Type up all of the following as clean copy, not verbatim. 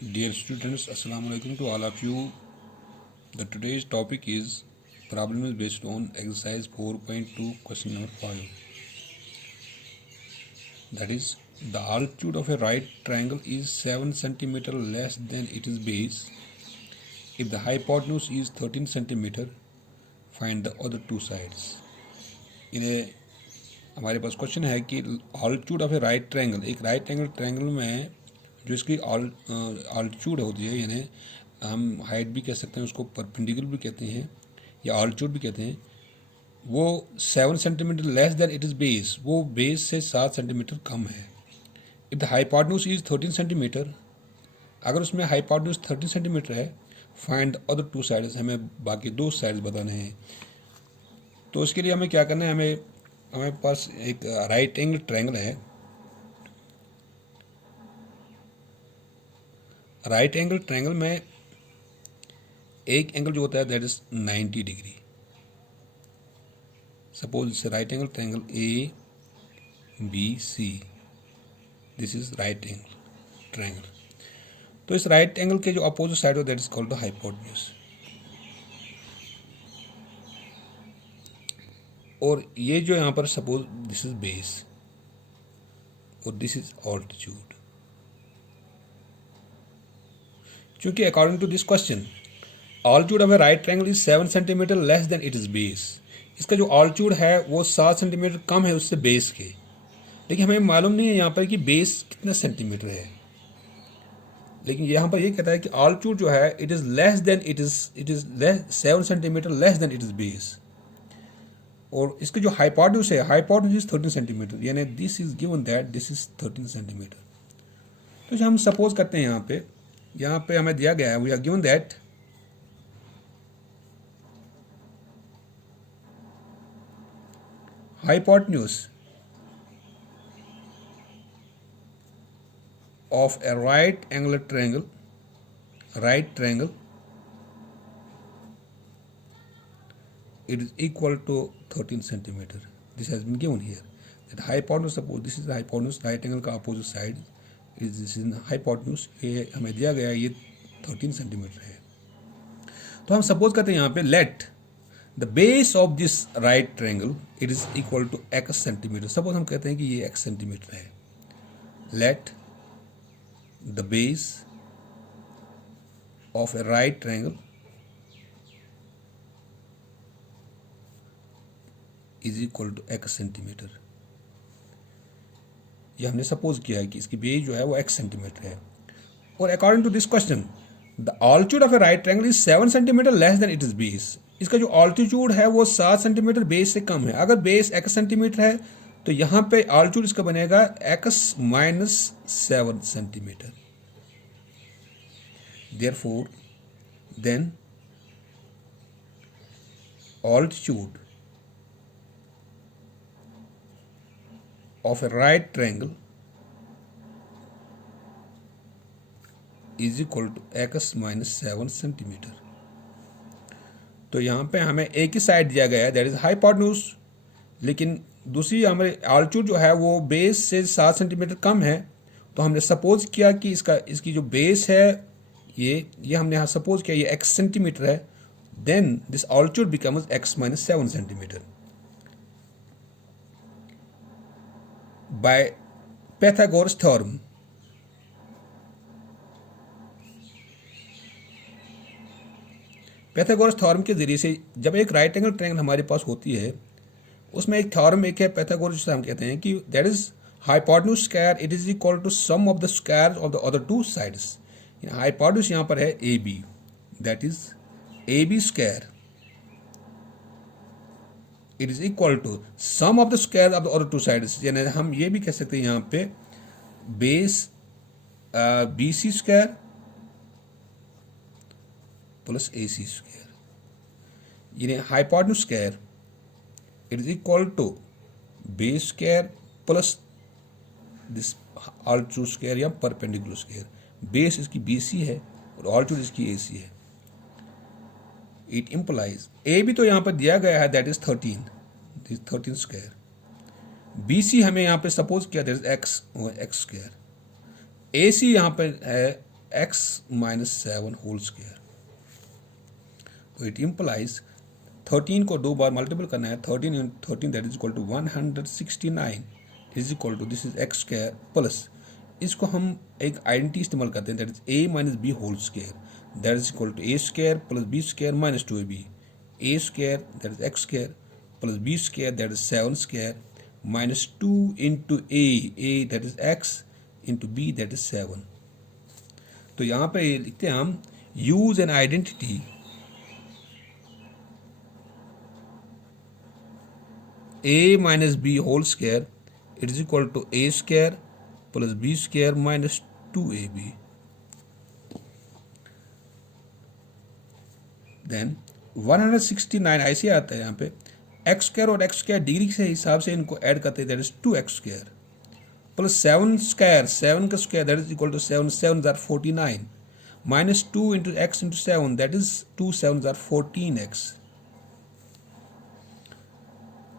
Dear students, Assalamu alaikum to all of you. The today's topic is problem is based on exercise 4.2 question number 5. That is, the altitude of a right triangle is 7 centimeter less than its base. If the hypotenuse is 13 centimeter, find the other two sides. इन्हें हमारे पास question है कि altitude of a right triangle, एक right angle triangle में जो इसकी altitude होती है, यानी हम हाइट भी कह सकते हैं, उसको परपेंडिकुलर भी कहते हैं या ऑल्टीट्यूड भी कहते हैं, वो 7 centimetre less than it is base, वो बेस से 7 सेंटीमीटर कम है. If the hypotenuse is 13 centimetre, अगर उसमें हाइपोटेन्यूज 13 सेंटीमीटर है, find the other two sides, हमें बाकी दो साइड्स बताने हैं. तो इसके लिए हमें क्या करना है, हमारे पास एक राइट एंगल ट्रायंगल है. राइट एंगल ट्रायंगल में एक एंगल जो होता है that is 90 degree. Suppose it's right angle triangle A B C, this is right angle triangle. तो इस राइट एंगल के जो अपोजिट साइड हो that is called the hypotenuse. और ये जो यहाँ पर सपोज दिस इज बेस और दिस इज ऑल्टीट्यूड. चूंकि according to this question altitude of a right triangle is 7 centimetre less than it is base, इसका जो ऑल्टीट्यूड है वो 7 सेंटीमीटर कम है उससे बेस के. लेकिन हमें मालूम नहीं है यहाँ पर कि बेस कितना सेंटीमीटर है. लेकिन यहाँ पर ये कहता है कि ऑल्टीट्यूड जो है it is less than it is 7 centimetre less than it is base. और इसके जो हाइपोटेन्यूज है, हाइपोटेन्यूज इज 13 सेंटीमीटर, यानी this is given that this is 13 centimetre. तो जो हम सपोज करते हैं यहाँ पे हमें दिया गया है, we are given that hypotenuse of a right angular triangle, it is equal to 13 centimeter. This has been given here. That hypotenuse, suppose this is the hypotenuse, right angle का opposite side is this is hypotenuse. ये हमें दिया गया ये 13 centimetre है. तो हम suppose करते हैं यहाँ पे let the base of this right triangle it is equal to x centimetre. Suppose हम कहते हैं कि ये x सेंटीमीटर है. Let the base of a right triangle is equal to x centimetre. ये हमने सपोज किया है कि इसकी बेस जो है वो x सेंटीमीटर है. और according to this question the altitude of a right triangle is 7 centimetre less than it is base. इसका जो ऑल्टीट्यूड है वो 7 सेंटीमीटर बेस से कम है. अगर बेस x सेंटीमीटर है तो यहाँ पे ऑल्टीट्यूड इसका बनेगा x minus 7 centimetre. Therefore then altitude of a right triangle is equal to x minus 7 centimetre. तो यहाँ पे हमें एक ही साइड दिया गया है दैट इज हाइपोटेन्यूज, लेकिन दूसरी हमारे ऑल्टीट्यूड जो है वो बेस से 7 सेंटीमीटर कम है. तो हमने सपोज किया कि इसकी जो बेस है ये हमने यहाँ सपोज किया ये x सेंटीमीटर है. Then this altitude becomes x minus 7 centimetre. by Pythagoras theorem, Pythagoras theorem के जरिए से जब एक राइट एंगल ट्रायंगल हमारे पास होती है उसमें एक थ्योरम एक है पैथागोरस, जिसे हम कहते हैं कि that is hypotenuse square it is equal to sum of the squares of the other two sides. Hypotenuse यहाँ पर है A B, that is A B square it is equal to sum of the square of the other two sides. यानी हम ये भी कह सकते हैं यहाँ पे base B C square plus A C square, यानी hypotenuse square it is equal to base square plus this altitude square या परपेंडिकुलर स्क्वायर. बेस इसकी बी सी है और ऑल्टीट्यूड इसकी ए सी है. इट इम्प्लाइज ए भी तो यहाँ पर दिया गया है that is 13 square. B C हमें यहाँ पे सपोज किया that is X square. A C यहाँ पर है x minus 7 होल स्क्वायर। तो इट इम्प्लाइज 13 को 2 बार मल्टीपल करना है, 13 into 13 that is equal to 169 is equal to this is X square plus, इसको हम एक आइडेंटिटी इस्तेमाल करते हैं that is a minus B whole square that is equal to a square plus b square minus 2ab, a square that is X square plus b square that is 7 square minus 2 into a that is x into b that is 7। तो यहाँ पे लिखते हैं हम use an identity a minus B whole square it is equal to a square plus b square minus 2ab। Then 169 ऐसे आता है यहाँ पे एक्स स्क्वायर और एक्स स्क्वायर डिग्री के हिसाब से इनको ऐड करते हैं that is 2x square plus 7 square, 7 का square that is equal to 7, 7 are 49 minus 2 into X into 7 that is 2 7 are 14x।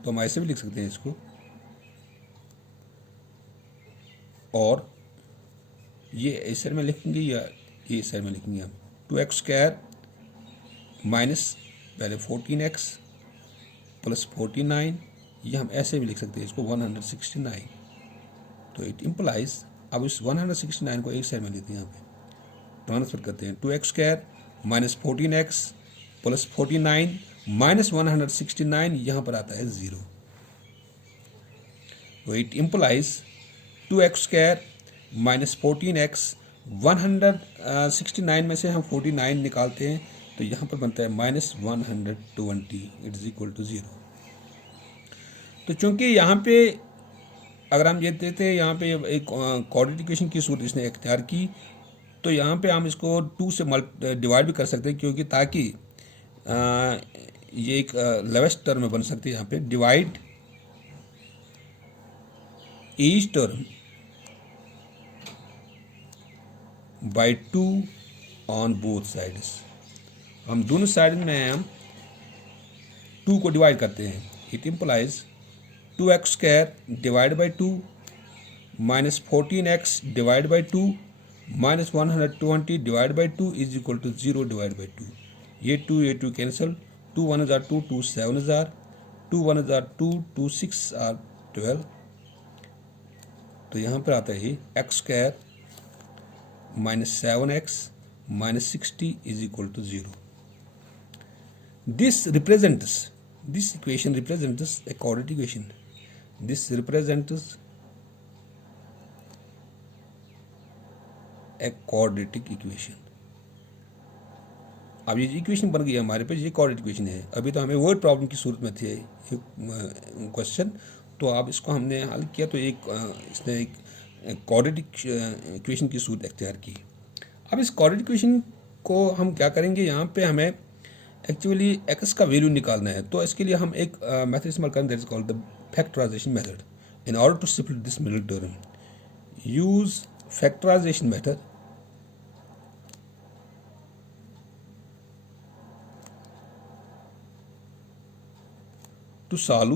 तो हम ऐसे भी लिख सकते हैं इसको, और ये इस साइड में लिखेंगे या ये इस साइड में लिखेंगे हम 2x स्क्वायर माइनस पहले 14x प्लस 49, ये हम ऐसे भी लिख सकते हैं इसको 169। तो इट इम्प्लाइज, अब इस 169 को एक साइड में लेते हैं, यहाँ पे ट्रांसफर करते हैं 2x square minus 14x plus 49 minus 169, यहाँ पर आता है 0। तो it implies 2x square minus 14x, 169 में से हम 49 निकालते हैं तो यहाँ पर बनता है minus 120 it is equal to 0। तो चूंकि यहाँ पे अगर हम ये देते हैं यहाँ पे एक कोऑर्डिनेट इक्वेशन की सूरत इसने इख्तियार की, तो यहाँ पे हम इसको 2 से डिवाइड भी कर सकते हैं, क्योंकि ताकि ये एक लोवेस्ट टर्म में बन सकती है। यहाँ पे divide each term by 2 on both sides. हम दोनों साइड में हम 2 को डिवाइड करते हैं। It implies 2x square divide by 2 minus 14x divide by 2 minus 120 divide by 2 is equal to 0 divide by 2। ये 2 कैंसिल, 2 1 जार 2, 2 7 जार, 2 1 जार 2, 2 6 आर 12। तो यहाँ पर आता है X square minus 7x minus 60 is equal to 0। This equation represents a quadratic equation. This represents a quadratic equation. अब ये इक्वेशन बन गई है हमारे पास, ये क्वाड्रेटिक इक्वेशन है। अभी तो हमें वर्ड प्रॉब्लम की सूरत में थे ये क्वेश्चन, तो अब इसको हमने हल किया तो इसने एक क्वाड्रेटिक इक्वेशन की सूरत इख्तियार की। अब इस क्वाड्रेटिक इक्वेशन को हम क्या करेंगे, यहाँ पे हमें एक्चुअली एक्स का वैल्यू निकालना है। तो इसके लिए हम एक मेथड इस्तेमाल करें that is called the factorisation method. In order to simplify this middle term, use factorisation method to solve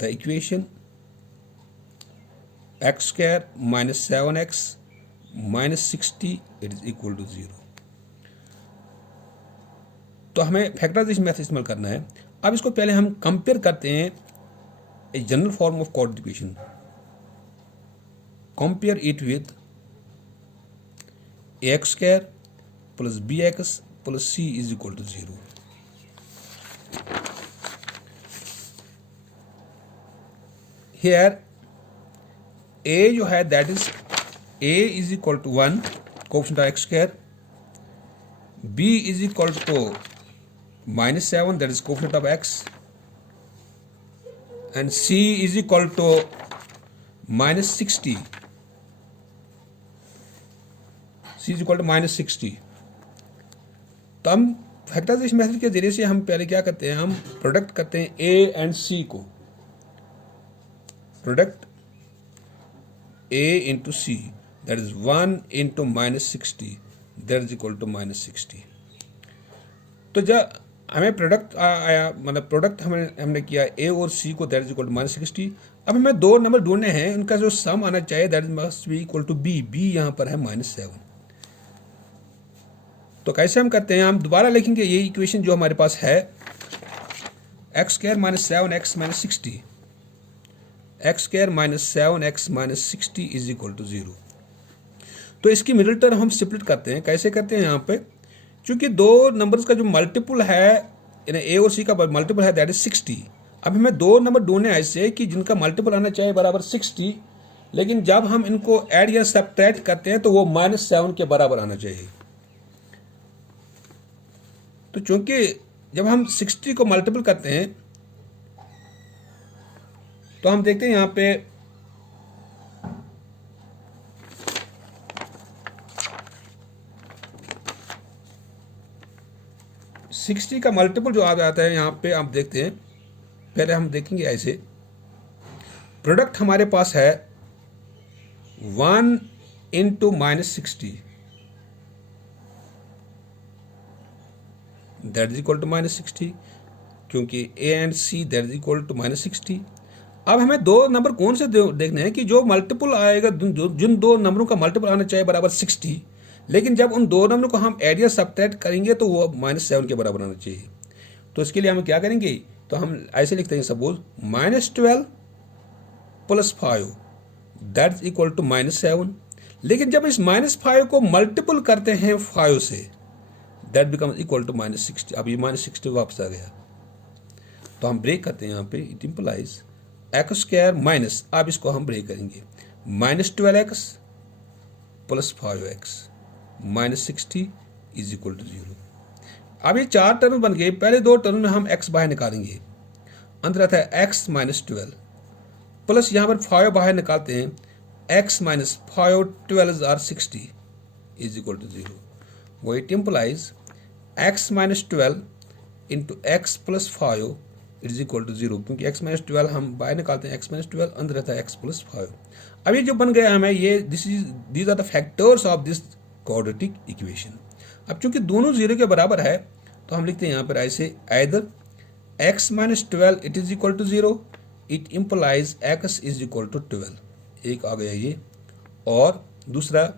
the equation x square minus 7x minus 60 it is equal to 0। तो हमें फैक्टराइजेशन मेथड इस्तेमाल करना है। अब इसको पहले हम compare करते हैं a general form of quadratic equation, compare it with x square plus B x plus C is equal to 0। Here a जो है that is a is equal to 1 coefficient of x square, b is equal to minus 7 that is coefficient of x, and c is equal to minus 60, c is equal to minus 60। तो हम factorisation method के जरिए से हम पहले क्या करते हैं, हम प्रोडक्ट करते हैं a एंड c को, product a into C that is 1 into minus 60 that is equal to minus 60। तो जब हमें प्रोडक्ट आया, मतलब प्रोडक्ट हमने किया a और c को that is equal to minus 60, अब हमें दो नंबर ढूंढने हैं, उनका जो सम आना चाहिए that must be equal to B. B यहाँ पर है -7। तो कैसे हम करते हैं, हम दोबारा लिखेंगे ये इक्वेशन जो हमारे पास है, X square -7 x -60, X square -7 x -60 is equal to 0। तो इसकी मिडिल टर्म हम स्प्लिट करते हैं। कैसे करते हैं, यहाँ पे चूंकि दो नंबर्स का जो मल्टीपल है, ए और सी का मल्टीपल है दैट इज 60। अब हमें दो नंबर ढूंढने ऐसे कि जिनका मल्टीपल आना चाहिए बराबर 60, लेकिन जब हम इनको ऐड या सब्ट्रैक्ट करते हैं तो वो -7 के बराबर आना चाहिए। तो चूंकि जब हम 60 को मल्टीपल करते हैं तो हम देखते हैं यहाँ पे 60 का मल्टीपल जो आ जाता है, यहाँ पे आप देखते हैं, पहले हम देखेंगे ऐसे, प्रोडक्ट हमारे पास है 1 into -60 that is equal to -60, क्योंकि A and C that is equal to -60। अब हमें दो नंबर कौन से देखने हैं कि जो मल्टीपल आएगा, जिन दो नंबरों का मल्टीपल आना चाहिए बराबर 60, लेकिन जब उन दो नंबरों को हम एड या सब्ट्रैक्ट करेंगे तो वो -7 के बराबर आना चाहिए। तो इसके लिए हम क्या करेंगे, तो हम ऐसे लिखते हैं, suppose -12 + 5 that is equal to -7। लेकिन जब इस -5 को मल्टीपल करते हैं 5 से, दैट बिकम्स इक्वल टू -60। अब ये -60 वापस आ गया, तो हम ब्रेक करते हैं यहाँ पे, it implies x square minus, अब इसको हम ब्रेक करेंगे, -12x + 5x -60 is equal to 0। अब ये चार टर्म बन गए। पहले दो टर्म में हम x बाहर निकालेंगे, अंदर आता है x -12 प्लस यहाँ पर 5 बाहर निकालते हैं, x - 5 12 are 60 is equal to 0। वो it implies x -12 into x plus 5 is equal to 0, क्योंकि x -12 हम बाहर निकालते हैं, x -12 अंदर रहता है x + 5। अब ये जो बन गया हमें, ये these are the factors of this quadratic equation. अब चूंकि दोनों 0 के बराबर है तो हम लिखते हैं यहाँ पर ऐसे, either x -12 it is equal to 0, it implies x is equal to 12। एक आ गया ये, और दूसरा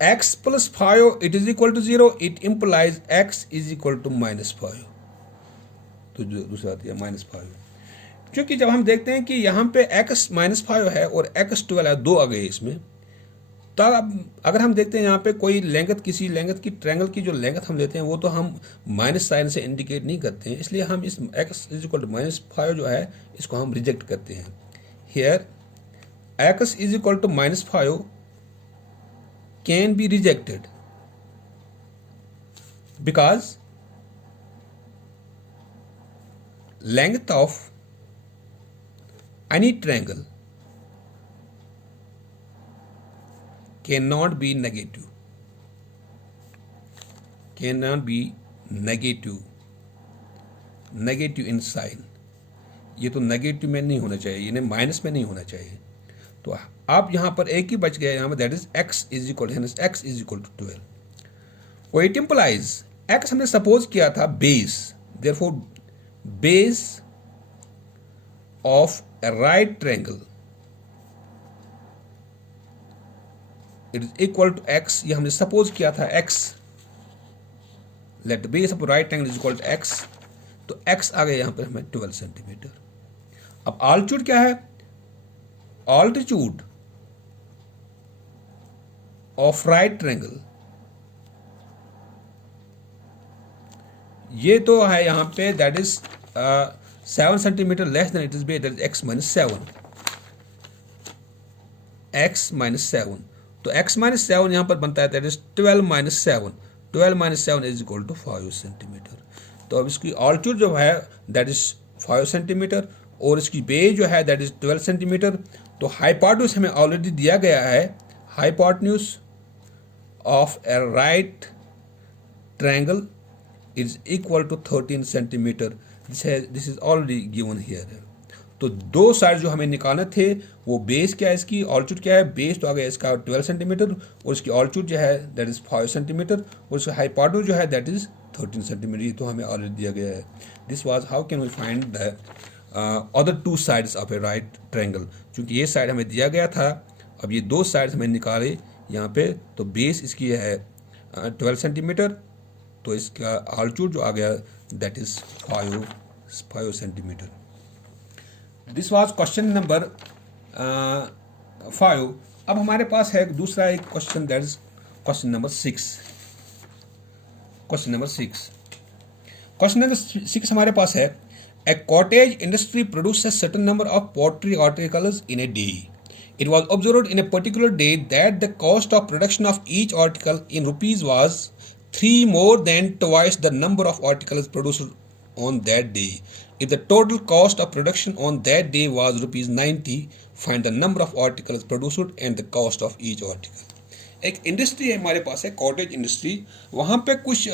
x + 5 it is equal to 0, it implies x is equal to -5। तो जो दूसरा आती है -5, क्योंकि जब हम देखते हैं कि यहाँ पे x -5 है और x 12 है, दो आ गए इसमें, तब अगर हम देखते हैं यहाँ पे कोई लेंथ, किसी लेंथ की ट्रायंगल की जो लेंथ हम लेते हैं वो तो हम माइनस साइन से इंडिकेट नहीं करते हैं, इसलिए हम इस x इज इक्वल टू -5 जो है इसको हम रिजेक्ट करते हैं। Here x is equal to -5 can be rejected because length of any triangle cannot be negative, negative in sign। ये तो नेगेटिव में नहीं होना चाहिए, यानी माइनस में नहीं होना चाहिए। तो आप यहाँ पर एक ही बच गया, यहाँ पर that is x is equal to 12। वो इट इम्प्लाइज x हमने सपोज किया था base, therefore base of a right triangle it is equal to x, ये हमने सपोज किया था x, let the base of a right triangle is equal to x, तो x आ गया यहाँ पर हमें 12 सेंटीमीटर। अब ऑल्टीट्यूड क्या है, ऑल्टीट्यूड ऑफ राइट ट्रायंगल, ये तो है यहाँ पे that is 7 centimetre less than it is b, that is x -7। तो x -7 यहाँ पर बनता है that is 12 - 7, 12 - 7 is equal to 5 centimetre. तो अब इसकी ऑल्टीट्यूड जो है दैट इज 5 सेंटीमीटर और इसकी बेस जो है दैट इज 12 सेंटीमीटर। तो हाइपोटेन्यूज हमें ऑलरेडी दिया गया है, hypotenuse of a right triangle is equal to 13 centimetre. This is already given here. तो दो साइड जो हमें निकालने थे, वो बेस क्या है, इसकी ऑल्टीट्यूड क्या है, बेस तो आ गया इसका 12 सेंटीमीटर और इसकी ऑल्टीट्यूड जो है दैट इज 5 सेंटीमीटर और इसका हाइपोटेन्यूज जो है दैट इज 13 सेंटीमीटर, ये तो हमें ऑलरेडी दिया गया है. This was how can we find the other two sides of a right triangle. चूँकि ये साइड हमें दिया गया था, अब ये दो साइड्स हमें निकाले यहाँ पे, तो बेस इसकी है 12 सेंटीमीटर, तो इसका आल्टीट्यूड जो आ गया that is 5 centimetre. This was question number 5. अब हमारे पास है दूसरा एक question, that is question number 6. Question number 6 हमारे पास है, a cottage industry produces certain number of pottery articles in a day. It was observed in a particular day that the cost of production of each article in rupees was 3 more than twice the number of articles produced on that day. If the total cost of production on that day was rupees 90, find the number of articles produced and the cost of each article. एक industry है हमारे पास है, cottage industry. वहाँ पे कुछ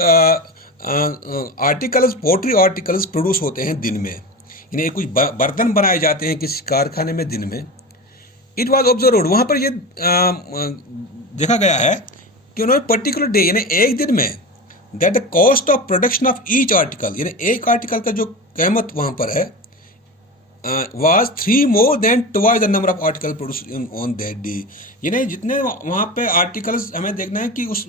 articles, pottery articles produce होते हैं दिन में, यानी कुछ बर्तन बनाए जाते हैं किसी कारखाने में दिन में. इट वॉज ऑब्जर्व, वहाँ पर ये देखा गया है कि उन्होंने पर्टिकुलर डे यानी एक दिन में, that the cost of production of each article, यानी एक आर्टिकल का जो कीमत वहाँ पर है was 3 more than twice the number of article produced on that day. यानी जितने वहाँ पे आर्टिकल्स हमें देखना है कि उस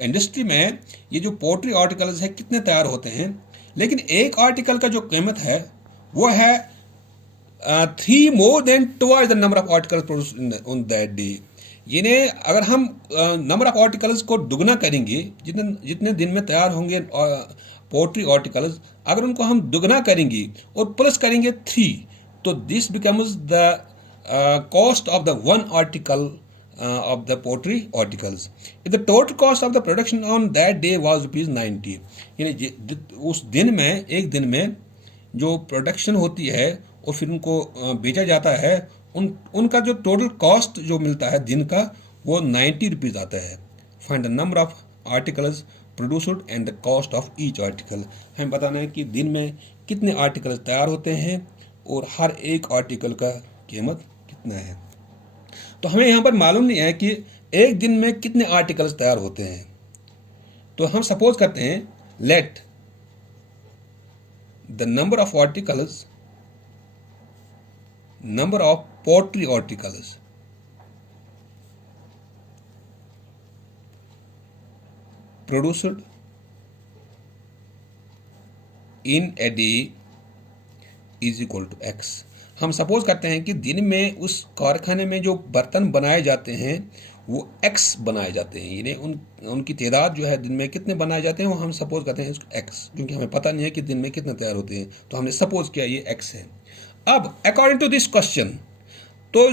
इंडस्ट्री में ये जो पोट्री आर्टिकल्स है कितने तैयार होते हैं, लेकिन एक आर्टिकल का जो कीमत है वो है 3 more than twice the number of articles produced on that day. यानी अगर हम नंबर ऑफ आर्टिकल्स को दुगना करेंगे, जितने दिन में तैयार होंगे पोट्री आर्टिकल्स, अगर उनको हम दुगना करेंगे और प्लस करेंगे 3, तो this becomes the cost of the one article of the poultry articles. If the total cost of the production on that day was rupees 90, यानी उस दिन में, एक दिन में जो प्रोडक्शन होती है और फिर उनको बेचा जाता है, उनका जो टोटल कॉस्ट जो मिलता है दिन का वो 90 रुपीज़ आता है. Find the number of articles produced and the cost of each article. हमें बताना है कि दिन में कितने आर्टिकल्स तैयार होते हैं और हर एक आर्टिकल का कीमत कितना है. तो हमें यहाँ पर मालूम नहीं है कि एक दिन में कितने आर्टिकल्स तैयार होते हैं. तो हम सपोज करते हैं, late the number of articles, number of poultry articles produced in a day is equal to x. हम सपोज करते हैं कि दिन में उस कारखाने में जो बर्तन बनाए जाते हैं वो x बनाए जाते हैं, यानी उनकी तादाद जो है दिन में कितने बनाए जाते हैं वो हम सपोज करते हैं x, क्योंकि हमें पता नहीं है कि दिन में कितने तैयार होते हैं, तो हमने सपोज किया ये x है. अब अकॉर्डिंग टू दिस क्वेश्चन, तो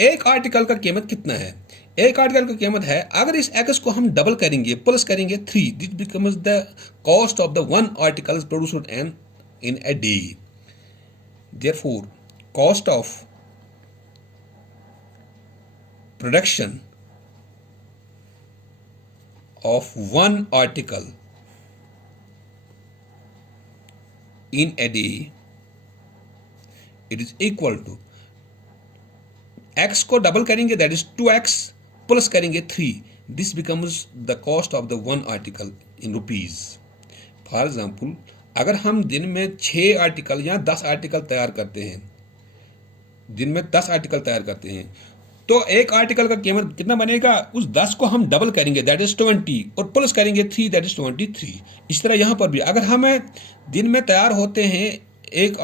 एक आर्टिकल का कीमत कितना है? एक आर्टिकल की कीमत है, अगर इस x को हम डबल करेंगे, प्लस करेंगे 3, this becomes the cost of the one article produced in a day. Therefore cost of production of one article in a day it is equal to, x को डबल करेंगे that is 2x, plus करेंगे 3, this becomes the cost of the one article in rupees. For example, अगर हम दिन में 6 article या 10 article तैयार करते हैं, दिन में 10 आर्टिकल तैयार करते हैं, तो एक आर्टिकल का कीमत कितना बनेगा? उस 10 को हम डबल करेंगे दैट इज 20 और प्लस करेंगे 3 दैट इज 23. इस तरह यहाँ पर भी अगर हमें दिन में तैयार होते हैं एक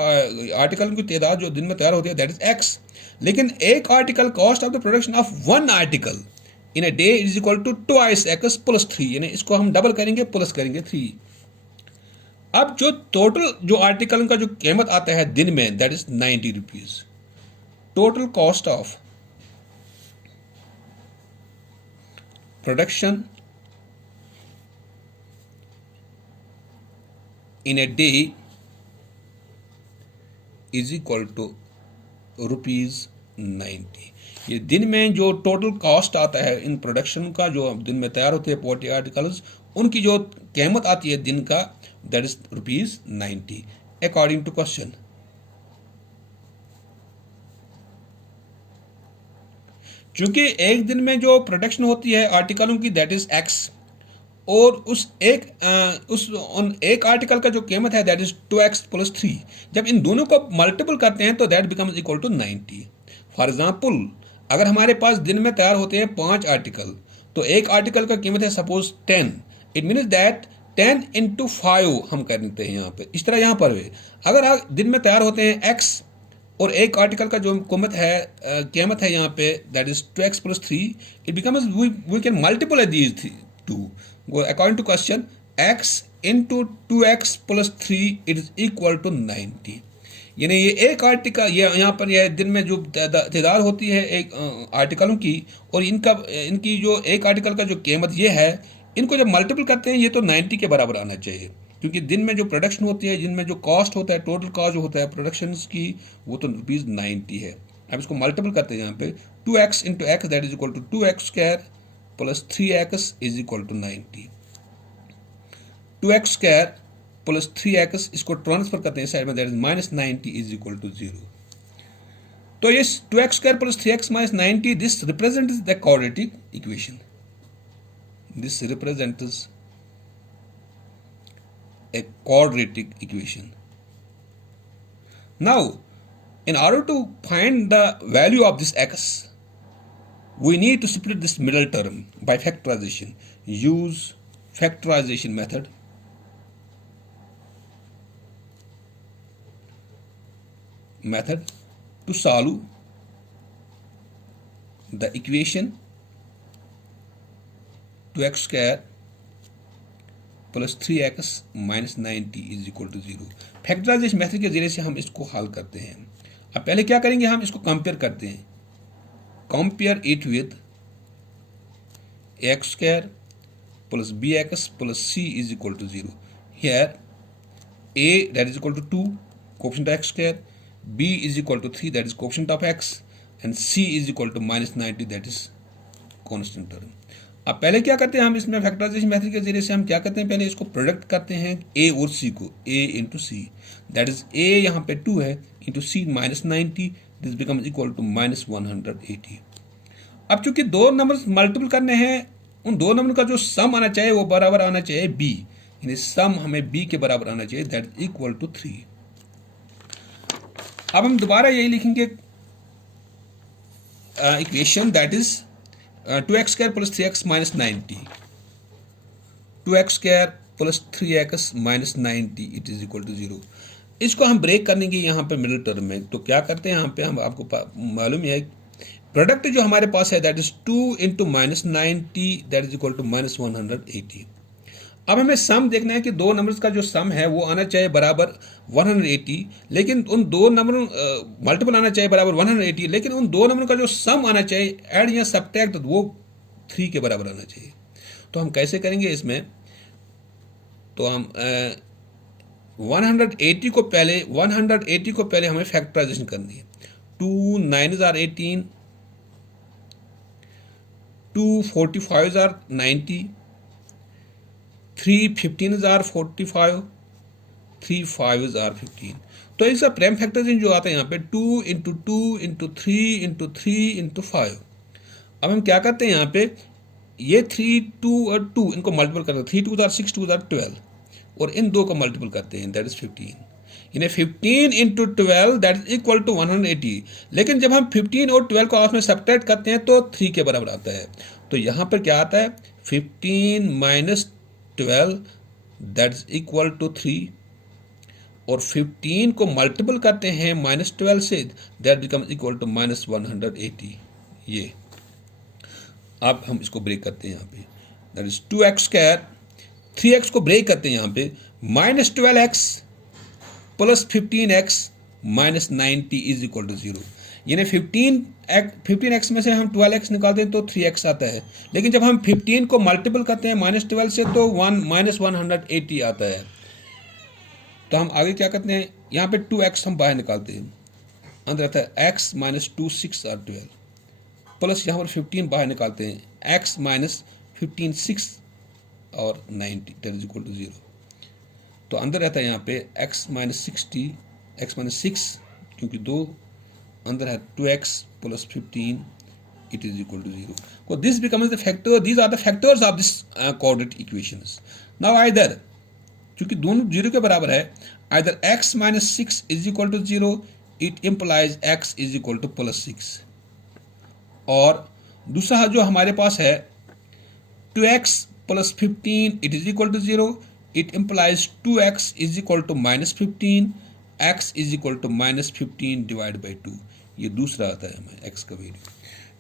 आर्टिकल की तादाद जो दिन में तैयार होती है दैट इज x, लेकिन एक article cost of the production of one article in a day is equal to 2x plus 3, यानी इसको हम डबल करेंगे प्लस करेंगे 3. अब जो टोटल जो आर्टिकल का जो कीमत आता है दिन में that is 90 rupees. Total cost of production in a day is equal to ₹90. ये दिन में जो टोटल कॉस्ट आता है इन प्रोडक्शन का, जो दिन में तैयार होते हैं पोल्ट्री आर्टिकल्स, उनकी जो कीमत आती है दिन का that is ₹90 according to question. चूंकि एक दिन में जो प्रोडक्शन होती है आर्टिकलों की दैट इज x, और उस उन एक आर्टिकल का जो कीमत है दैट इज 2x प्लस 3, जब इन दोनों को मल्टीपल करते हैं तो that becomes equal to 90। For example, अगर हमारे पास दिन में तैयार होते हैं 5 आर्टिकल, तो एक आर्टिकल का कीमत है suppose 10, it means that 10 into 5 हम कर देते हैं यहाँ पे। इस तरह यहाँ पर भी अगर दिन में तैयार होते हैं x और एक आर्टिकल का जो कीमत है यहाँ पे that is 2x plus 3, it becomes we can multiple these two according to question x into 2x plus 3 it is equal to 90। यानी ये एक आर्टिकल, ये यहाँ पर यह दिन में जो तादाद होती है एक आर्टिकलों की, और इनकी जो एक आर्टिकल का जो कीमत ये है, इनको जब मल्टीपल करते हैं ये तो 90 के बराबर आना चाहिए, क्योंकि दिन में जो प्रोडक्शन होती है, दिन में जो कॉस्ट होता है, टोटल कॉस्ट जो होता है प्रोडक्शन की, वो तो ₹90 है। अब इसको मल्टीपल करते हैं यहाँ पे 2x into x that is equal to 2x square plus 3x is equal to 90। 2x square plus 3x, इसको ट्रांसफर करते हैं साइड में, that is minus 90 is equal to 0। तो ये 2x square plus 3x minus 90, this represents the quadratic equation. This represents a quadratic equation. Now, in order to find the value of this x, we need to split this middle term by factorization. Use factorization method. To solve the equation 2x square plus 3x minus 90 is equal to 0। Factorisation method के जरिए से हम इसको हल करते हैं। अब पहले क्या करेंगे, हम इसको कंपेयर करते हैं। Compare it with x square plus B x plus C is equal to 0। Here a that is equal to 2 coefficient of x square, b is equal to 3 that is coefficient of x, and c is equal to minus 90 that is constant term. अब पहले क्या करते हैं, हम इसमें factorisation method के जरिए से हम क्या करते हैं, पहले इसको प्रोडक्ट करते हैं a और c को, a into C, that is a यहाँ पे 2 है into c minus 90, this becomes equal to minus 180। अब चूंकि दो नंबर मल्टीपल करने हैं, उन दो नंबर का जो सम आना चाहिए वो बराबर आना चाहिए b, यानी सम हमें b के बराबर आना चाहिए, दैट इज इक्वल टू 3। अब हम दोबारा यही लिखेंगे equation that is 2x square plus 3x minus 90, 2x square plus 3x minus 90 it is equal to 0। इसको हम ब्रेक करने की यहाँ पे मिडिल टर्म में, तो क्या करते हैं यहाँ पे, हम आपको मालूम है प्रोडक्ट जो हमारे पास है that is 2 into minus 90 that is equal to minus 180। अब हमें सम देखना है कि दो नंबर्स का जो सम है वो आना चाहिए बराबर 180, लेकिन उन दो नंबर मल्टीपल आना चाहिए बराबर 180, लेकिन उन दो नंबर का जो सम आना चाहिए ऐड या सब्ट्रैक्ट वो 3 के बराबर आना चाहिए। तो हम कैसे करेंगे इसमें, तो हम 180 को पहले हमें फैक्टराइजेशन करनी है। 2 9 are 18, 2 45 are 90, 3 15 are 45, 3 5 are 15। तो इसका प्राइम फैक्टराइजेशन जो आता है यहाँ पे 2 इंटू 2 इंटू 3 इंटू 3 इंटू 5। अब हम क्या करते हैं यहाँ पे, ये 3 2 और 2 इनको मल्टीपल करते हैं, 3 2 are 6 2 are 12, और इन दो को मल्टीपल करते हैं दैट इज 15, यानी 15 into 12 that is equal to 180। लेकिन जब हम 15 और 12 को आपस में सब्ट्रैक्ट करते हैं तो 3 के बराबर आता है। तो यहाँ पर क्या आता है, 15 minus 12 that is equal to 3, और 15 को मल्टीपल करते हैं माइनस 12 से, that becomes equal to minus 180। ये अब हम इसको ब्रेक करते हैं यहाँ पे, that is 2x square, 3x को ब्रेक करते हैं यहाँ पे, minus 12x plus 15x minus 90 is equal to 0। यानी 15x में से हम 12x निकालते हैं तो 3x आता है, लेकिन जब हम 15 को मल्टीपल करते हैं माइनस 12 से तो माइनस 180 आता है। तो हम आगे क्या करते हैं, यहाँ पे 2x हम बाहर निकालते हैं, अंदर आता है x माइनस 2 6 और 12, प्लस यहाँ पर 15 बाहर निकालते हैं, x माइनस 15 6 और 90 दैट इज इक्वल टू 0। तो अंदर रहता है यहाँ पे x माइनस 60, x माइनस 6, क्योंकि दो अंदर है 2x plus 15 it is equal to 0. So this becomes the factor. These are the factors of this coordinate equations. Now either, चूंकि दोनों 0 के बराबर है, either x minus 6 is equal to 0, it implies x is equal to plus 6. और दूसरा जो हमारे पास है 2x plus 15 it is equal to 0, it implies 2x is equal to minus 15, x is equal to minus 15 divided by 2. ये दूसरा आता है हमें x का वैल्यू।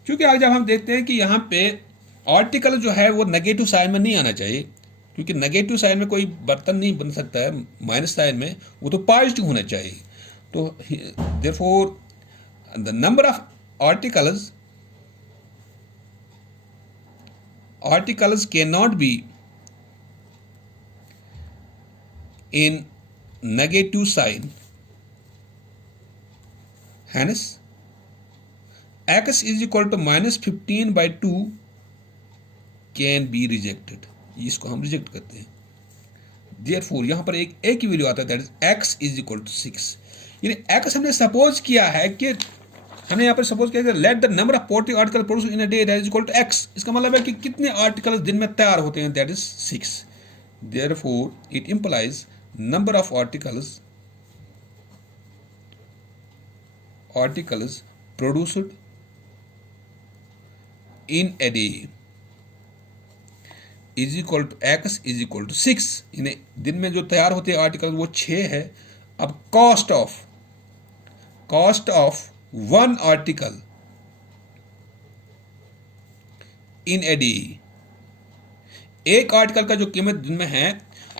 क्योंकि आज जब हम देखते हैं कि यहाँ पे आर्टिकल जो है वो नेगेटिव साइन में नहीं आना चाहिए, क्योंकि नेगेटिव साइन में कोई बर्तन नहीं बन सकता है, माइनस साइन में वो तो पॉजिटिव होना चाहिए। तो therefore the number of articles cannot be in negative sign, hence x is equal to minus 15 by 2 can be rejected. इसको हम रिजेक्ट करते हैं। Therefore यहाँ पर एक ही वैल्यू आता है, that is x is equal to 6। यानी x हमने सपोज किया है कि हमने यहाँ पर सपोज किया कि let the number of poultry article produce in a day that is equal to x। इसका मतलब है कि कितने आर्टिकल्स दिन में तैयार होते हैं, that is 6। Therefore it implies number of articles produced in a day is equal to x is equal to 6। यानी दिन में जो तैयार होते हैं आर्टिकल वो 6 है। अब cost of one article in a day, एक आर्टिकल का जो कीमत दिन में है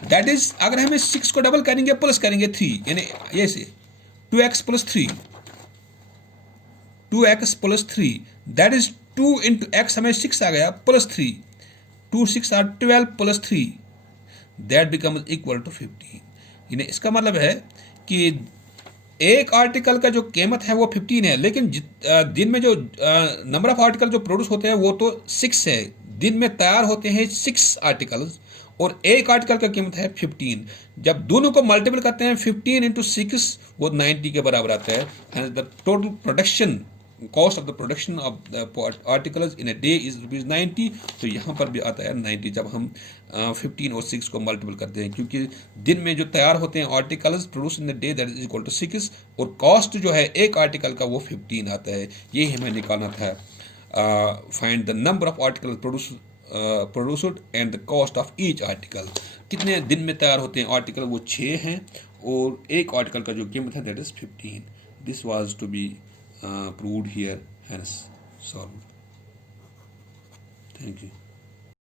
दैट इज, अगर हमें 6 को डबल करेंगे प्लस करेंगे 3, यानी ये से 2x plus 3, 2x plus 3 that is 2 into x, हमें 6 आ गया plus 3, 2 6 are 12 plus 3 that becomes equal to 15। यानी इसका मतलब है कि एक आर्टिकल का जो कीमत है वो 15 है, लेकिन दिन में जो नंबर ऑफ आर्टिकल जो प्रोड्यूस होते हैं वो तो 6 है। दिन में तैयार होते हैं 6 आर्टिकल्स और एक आर्टिकल का कीमत है 15। जब दोनों को मल्टीपल करते हैं 15 इंटू 6 वो 90 के बराबर आता है। And the total production cost of the production of the articles in a day is ₹90। तो यहाँ पर भी आता है 90 जब हम 15 और 6 को मल्टीपल करते हैं, क्योंकि दिन में जो तैयार होते हैं articles produce in the day that is equal to 6 और कॉस्ट जो है एक आर्टिकल का वो 15 आता है। यही हमें निकालना था। Find the number of article produced and the cost of each article. कितने दिन में तैयार होते हैं आर्टिकल, वो 6 हैं और एक आर्टिकल का जो कीमत है that is 15। This was to be proved here, hence solved. Thank you.